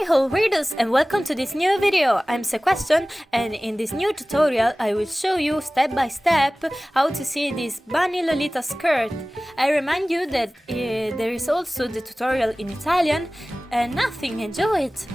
Hi all readers and welcome to this new video. I'm Sequestion and in this new tutorial I will show you step by step how to see this bunny Lolita skirt. I remind you that there is also the tutorial in Italian and nothing, enjoy it!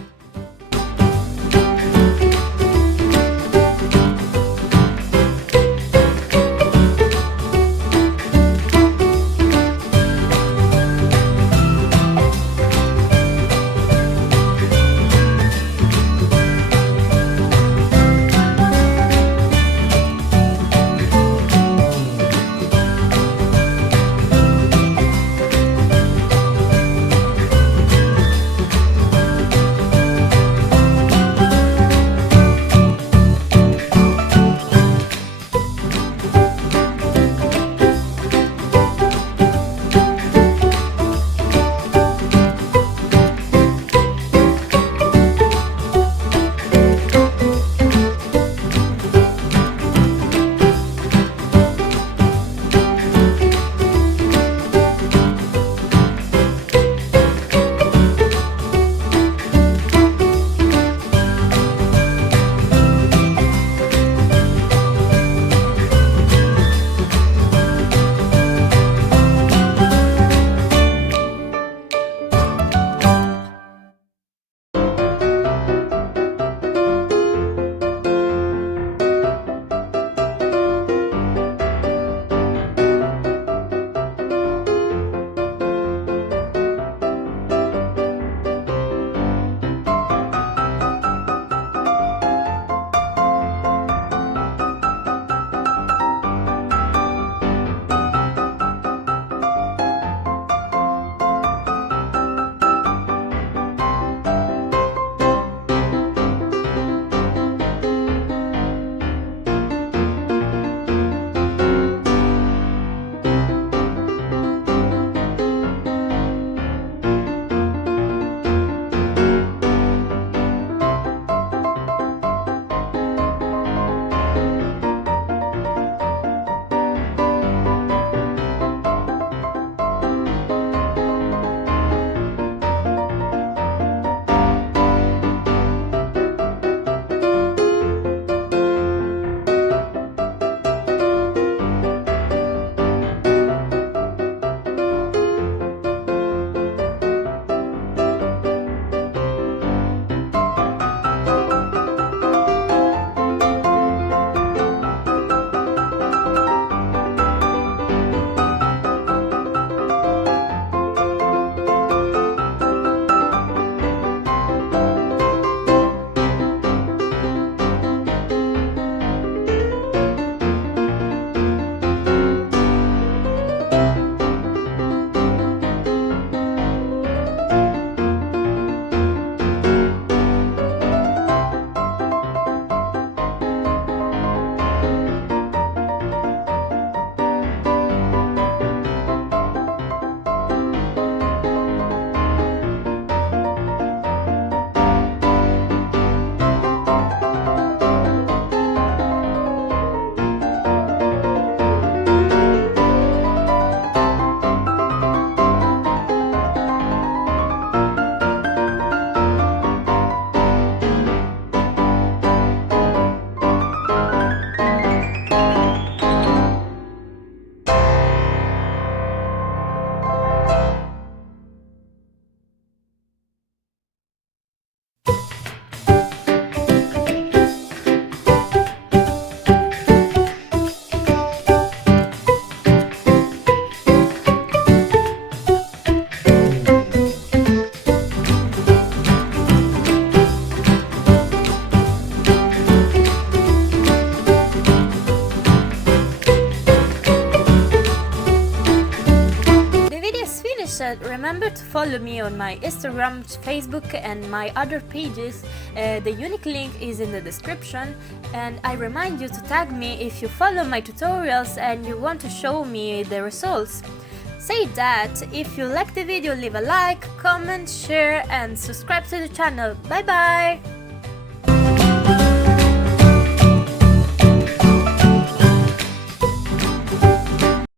Remember to follow me on my Instagram, Facebook and my other pages. The unique link is in the description, and I remind you to tag me if you follow my tutorials and you want to show me the results. Say that, if you like the video, leave a like, comment, share and subscribe to the channel. Bye bye!